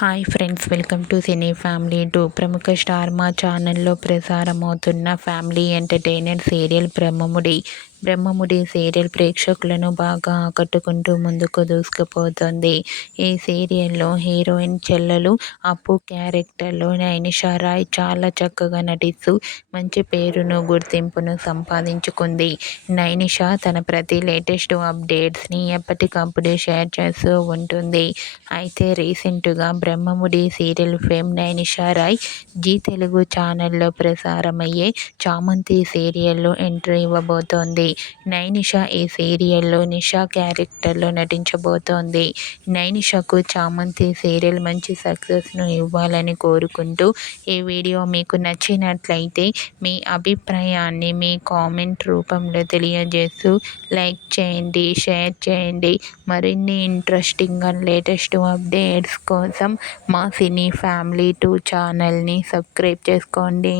Hi friends, welcome to cine family 2. ప్రముఖ star Maa ఛానల్లో ప్రసారమవుతున్న family entertainer serial Brahmamudi serial ప్రేక్షకులను బాగా ఆకట్టుకుంటూ ముందుకు దూసుకుపోతుంది. ఈ సీరియల్లో హీరోయిన్ చెల్లెలు అప్పు క్యారెక్టర్లో నైనిషా రాయ్ చాలా చక్కగా నటిస్తూ మంచి పేరును, గుర్తింపును సంపాదించుకుంది. నైనిషా తన ప్రతి లేటెస్ట్ అప్డేట్స్ని ఎప్పటికప్పుడు షేర్ చేస్తూ ఉంటుంది. అయితే రీసెంట్గా బ్రహ్మముడి సీరియల్ ఫేమ్ నైనిషా రాయ్ జీ తెలుగు ఛానల్లో ప్రసారమయ్యే చామంతి సీరియల్లో ఎంట్రీ ఇవ్వబోతోంది. నైనిషా ఈ సీరియల్లో నిషా క్యారెక్టర్లో నటించబోతోంది. నైనిషాకు చామంతి సీరియల్ మంచి సక్సెస్ను ఇవ్వాలని కోరుకుంటూ ఈ వీడియో మీకు నచ్చినట్లయితే మీ అభిప్రాయాన్ని మీ కామెంట్ రూపంలో తెలియజేస్తూ లైక్ చేయండి, షేర్ చేయండి. మరిన్ని ఇంట్రెస్టింగ్ అండ్ లేటెస్ట్ అప్డేట్స్ కోసం మా సినీ ఫ్యామిలీ 2 ఛానల్ని సబ్స్క్రైబ్ చేసుకోండి.